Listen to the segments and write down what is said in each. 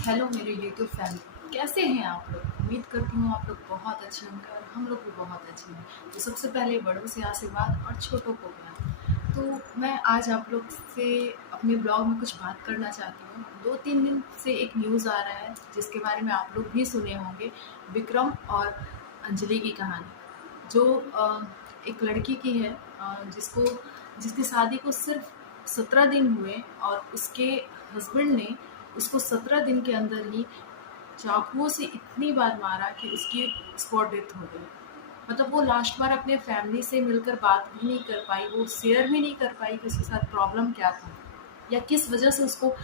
Hello मेरे YouTube family, कैसे हैं आप लोग। उम्मीद करती हूँ आप लोग बहुत अच्छे होंगे और हम लोग भी बहुत अच्छे हैं। तो सबसे पहले बड़ों से आशीर्वाद और छोटों को प्यार। तो मैं आज आप लोग से अपने ब्लॉग में कुछ बात करना चाहती हूँ। 2-3 दिन से एक न्यूज़ आ रहा है जिसके बारे में आप लोग भी सुने होंगे। विक्रम और अंजलि की कहानी, जो एक लड़की की है, जिसकी शादी को सिर्फ 17 दिन हुए और उसके हस्बैंड ने उसको 17 दिन के अंदर ही चाकुओं से इतनी बार मारा कि उसकी स्पॉट डेथ हो गई। मतलब वो लास्ट बार अपने फैमिली से मिलकर बात भी नहीं कर पाई, वो शेयर भी नहीं कर पाई कि उसके साथ प्रॉब्लम क्या था या किस वजह से उसको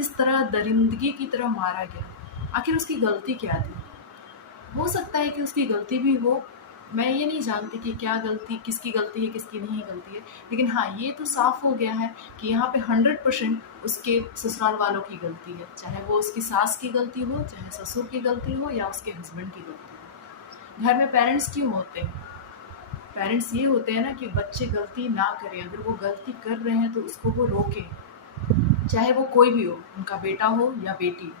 इस तरह दरिंदगी की तरह मारा गया। आखिर उसकी गलती क्या थी। हो सकता है कि उसकी गलती भी हो। मैं ये नहीं जानती कि क्या गलती, किसकी गलती है किसकी नहीं गलती है। लेकिन हाँ, ये तो साफ हो गया है कि यहाँ पे 100% उसके ससुराल वालों की गलती है। चाहे वो उसकी सास की गलती हो, चाहे ससुर की गलती हो या उसके हस्बैंड की गलती हो। घर में पेरेंट्स क्यों होते हैं? पेरेंट्स ये होते हैं ना कि बच्चे गलती ना करें। अगर वो गलती कर रहे हैं तो उसको वो रोकें, चाहे वो कोई भी हो, उनका बेटा हो या बेटी।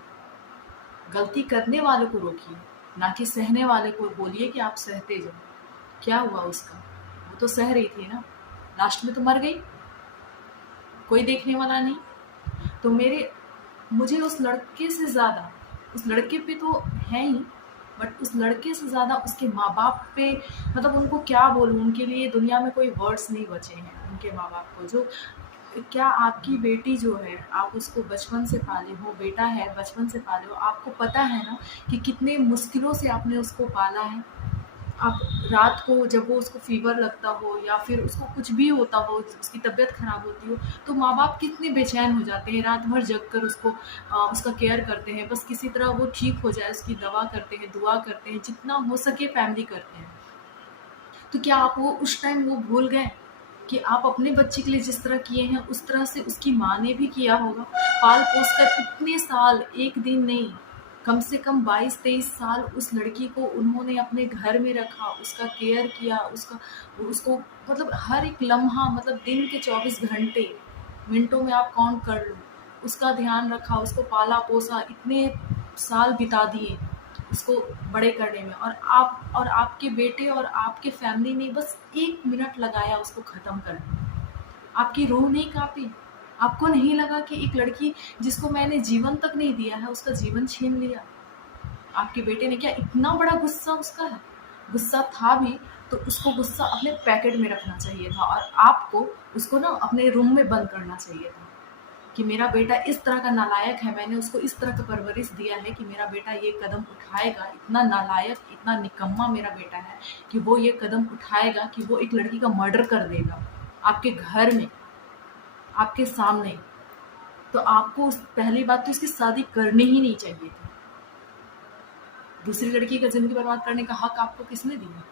गलती करने वाले को रोकिए, ना कि सहने वाले को बोलिए कि आप सहते जाओ। क्या हुआ उसका? वो तो सह रही थी ना, लास्ट में तो मर गई, कोई देखने वाला नहीं। तो मुझे उस लड़के से ज़्यादा, उस लड़के पे तो है ही, बट उस लड़के से ज़्यादा उसके माँ बाप पे, मतलब उनको क्या बोलूँ, उनके लिए दुनिया में कोई वर्ड्स नहीं बचे हैं। उनके माँ बाप को जो, क्या आपकी बेटी जो है, आप उसको बचपन से पाले हो, बेटा है बचपन से पाले हो, आपको पता है ना कि कितने मुश्किलों से आपने उसको पाला है। आप रात को जब वो उसको फ़ीवर लगता हो या फिर उसको कुछ भी होता हो, उसकी तबीयत ख़राब होती हो, तो माँ-बाप कितने बेचैन हो जाते हैं, रात भर जग कर उसका केयर करते हैं। बस किसी तरह वो ठीक हो जाए, उसकी दवा करते हैं, दुआ करते हैं, जितना हो सके फैमिली करते हैं। तो क्या आप वो उस टाइम वो भूल गए कि आप अपने बच्चे के लिए जिस तरह किए हैं, उस तरह से उसकी माँ ने भी किया होगा। पाल-पोस कर इतने साल, 1 दिन नहीं, कम से कम 22-23 साल उस लड़की को उन्होंने अपने घर में रखा, उसका केयर किया, उसको मतलब हर एक लम्हा, मतलब दिन के 24 घंटे, मिनटों में आप काउंट कर लो, उसका ध्यान रखा, उसको पाला-पोसा, इतने साल बिता दिए उसको बड़े करने में। और आपके बेटे और आपके फैमिली ने बस 1 मिनट लगाया उसको ख़त्म करने में। आपकी रूह नहीं काँपी? आपको नहीं लगा कि एक लड़की जिसको मैंने जीवन तक नहीं दिया है, उसका जीवन छीन लिया? आपके बेटे ने, क्या इतना बड़ा गुस्सा उसका है? गुस्सा था भी तो उसको गुस्सा अपने पैकेट में रखना चाहिए था और आपको उसको ना अपने रूम में बंद करना चाहिए था कि मेरा बेटा इस तरह का नालायक है, मैंने उसको इस तरह का परवरिश दिया है कि मेरा बेटा ये कदम उठाएगा। इतना नालायक, इतना निकम्मा मेरा बेटा है कि वो ये कदम उठाएगा कि वो एक लड़की का मर्डर कर देगा आपके घर में, आपके सामने। तो आपको पहली बात तो उसकी शादी करनी ही नहीं चाहिए थी। दूसरी लड़की का ज़िंदगी बर्बाद करने का हक आपको किसने दिया?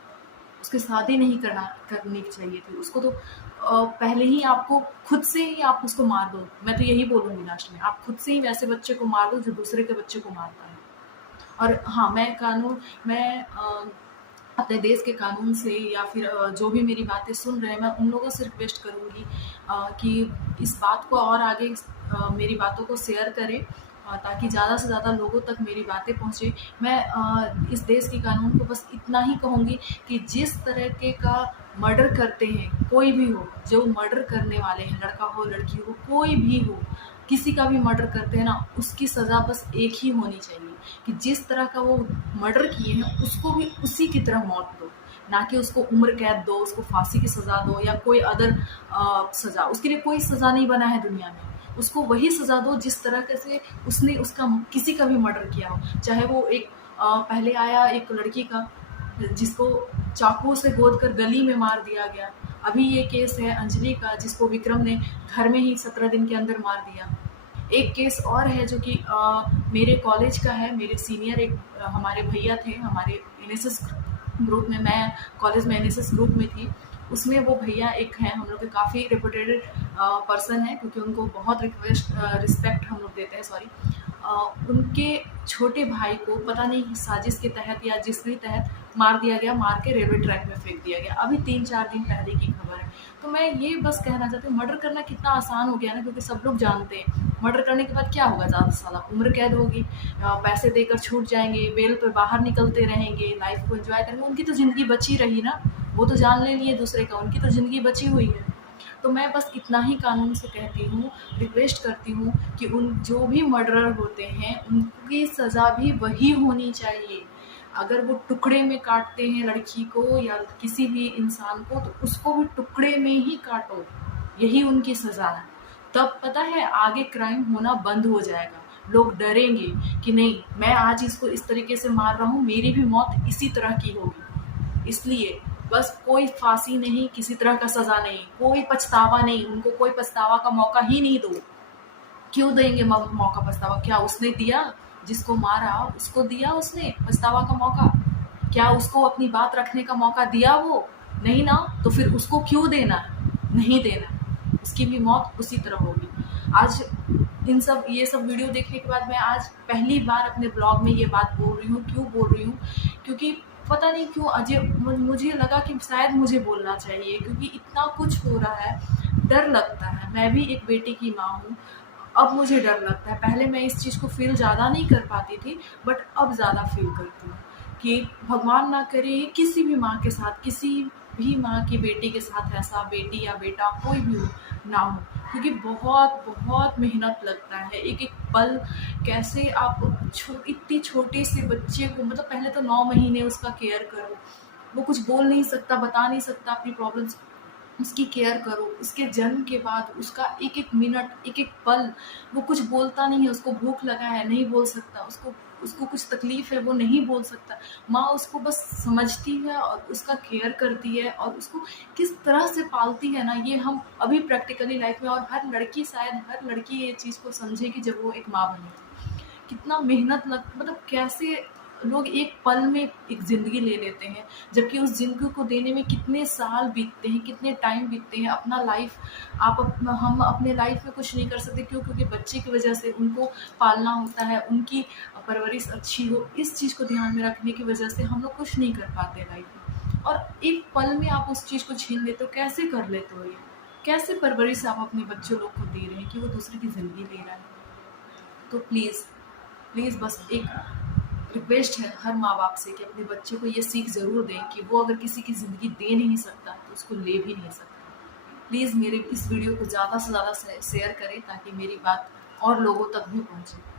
उसकी शादी नहीं करनी चाहिए थी उसको। तो पहले ही आपको खुद से ही आप उसको मार दो। मैं तो यही बोलूँगी लास्ट में, आप खुद से ही वैसे बच्चे को मार दो जो दूसरे के बच्चे को मारता है। और हाँ, मैं अपने देश के कानून से या फिर जो भी मेरी बातें सुन रहे हैं, मैं उन लोगों से रिक्वेस्ट करूँगी कि इस बात को और आगे मेरी बातों को शेयर करें, ताकि ज़्यादा से ज़्यादा लोगों तक मेरी बातें पहुँचे। मैं इस देश के कानून को बस इतना ही कहूँगी कि जिस तरीके का मर्डर करते हैं, कोई भी हो, जो मर्डर करने वाले हैं, लड़का हो, लड़की हो, कोई भी हो, किसी का भी मर्डर करते हैं ना, उसकी सज़ा बस एक ही होनी चाहिए कि जिस तरह का वो मर्डर किए हैं, उसको भी उसी की तरह मौत दो। ना कि उसको उम्र कैद दो, उसको फांसी की सज़ा दो या कोई अदर सज़ा। उसके लिए कोई सज़ा नहीं बना है दुनिया में। उसको वही सज़ा दो जिस तरह से उसने उसका किसी का भी मर्डर किया हो। चाहे वो एक पहले आया एक लड़की का जिसको चाकू से गोद कर गली में मार दिया गया। अभी ये केस है अंजलि का, जिसको विक्रम ने घर में ही 17 दिन के अंदर मार दिया। एक केस और है जो कि मेरे कॉलेज का है। मेरे सीनियर एक हमारे भैया थे हमारे एनएसएस ग्रुप में। मैं कॉलेज में एनएसएस ग्रुप में थी। उसमें वो भैया एक हैं, हम लोग के काफ़ी रेपुटेड पर्सन है, क्योंकि उनको बहुत रिस्पेक्ट हम लोग देते हैं। सॉरी, उनके छोटे भाई को पता नहीं साजिश के तहत या जिस भी तहत मार दिया गया, मार के रेलवे ट्रैक में फेंक दिया गया। अभी 3-4 दिन पहले की खबर है। तो मैं ये बस कहना चाहती हूँ, मर्डर करना कितना आसान हो गया ना, क्योंकि सब लोग जानते हैं मर्डर करने के बाद क्या होगा, ज़्यादा से ज़्यादा उम्र कैद होगी, पैसे देकर छूट जाएंगे, बेल पर बाहर निकलते रहेंगे, लाइफ को एंजॉय करेंगे, उनकी तो ज़िंदगी बची रही ना, वो तो जान ले लिए दूसरे का, उनकी तो ज़िंदगी बची हुई है। तो मैं बस इतना ही कानून से कहती हूँ, रिक्वेस्ट करती हूँ कि उन जो भी मर्डरर होते हैं उनकी सज़ा भी वही होनी चाहिए। अगर वो टुकड़े में काटते हैं लड़की को या किसी भी इंसान को, तो उसको भी टुकड़े में ही काटो, यही उनकी सज़ा है। तब पता है आगे क्राइम होना बंद हो जाएगा, लोग डरेंगे कि नहीं, मैं आज इसको इस तरीके से मार रहा हूँ, मेरी भी मौत इसी तरह की होगी। इसलिए बस कोई फांसी नहीं, किसी तरह का सज़ा नहीं, कोई पछतावा नहीं, उनको कोई पछतावा का मौका ही नहीं दो। क्यों देंगे मौका पछतावा? क्या उसने दिया? जिसको मारा उसको दिया उसने पछतावा का मौका? क्या उसको अपनी बात रखने का मौका दिया वो? नहीं ना, तो फिर उसको क्यों देना है? नहीं देना है। उसकी भी मौत उसी तरह होगी। आज ये सब वीडियो देखने के बाद मैं आज पहली बार अपने ब्लॉग में ये बात बोल रही हूँ। क्यों बोल रही हूँ? क्योंकि पता नहीं क्यों मुझे लगा कि शायद मुझे बोलना चाहिए, क्योंकि इतना कुछ हो रहा है, डर लगता है। मैं भी एक बेटी की माँ हूँ, अब मुझे डर लगता है। पहले मैं इस चीज़ को फ़ील ज़्यादा नहीं कर पाती थी, बट अब ज़्यादा फ़ील करती हूँ कि भगवान ना करे किसी भी माँ के साथ, किसी भी माँ की बेटी के साथ ऐसा, बेटी या बेटा कोई भी हो, ना हो। क्योंकि बहुत बहुत मेहनत लगता है, एक एक पल कैसे आप इतनी छोटे से बच्चे को, मतलब पहले तो 9 महीने उसका केयर करो, वो कुछ बोल नहीं सकता, बता नहीं सकता अपनी प्रॉब्लम्स, उसकी केयर करो। उसके जन्म के बाद उसका एक एक मिनट, एक एक पल, वो कुछ बोलता नहीं है, उसको भूख लगा है नहीं बोल सकता, उसको उसको कुछ तकलीफ़ है वो नहीं बोल सकता। माँ उसको बस समझती है और उसका केयर करती है और उसको किस तरह से पालती है ना, ये हम अभी प्रैक्टिकली लाइफ में, और हर लड़की, शायद हर लड़की ये चीज़ को समझेगी जब वो एक माँ बनेगी। कितना मेहनत मतलब कैसे लोग एक पल में एक ज़िंदगी ले लेते हैं, जबकि उस ज़िंदगी को देने में कितने साल बीतते हैं, कितने टाइम बीतते हैं। अपना लाइफ हम अपने लाइफ में कुछ नहीं कर सकते। क्यों? क्योंकि बच्चे की वजह से उनको पालना होता है, उनकी परवरिश अच्छी हो, इस चीज़ को ध्यान में रखने की वजह से हम लोग कुछ नहीं कर पाते लाइफ में। और एक पल में आप उस चीज़ को छीन लेते हो, कैसे कर लेते हो ये? कैसे परवरिश आप अपने बच्चों लोग को दे रहे हैं कि वो दूसरे की ज़िंदगी ले रहा है? तो प्लीज़, प्लीज़ बस एक रिक्वेस्ट है हर माँ बाप से कि अपने बच्चे को ये सीख ज़रूर दें कि वो अगर किसी की ज़िंदगी दे नहीं सकता तो उसको ले भी नहीं सकता। प्लीज़ मेरे इस वीडियो को ज़्यादा से ज़्यादा शेयर करें ताकि मेरी बात और लोगों तक भी पहुँचे।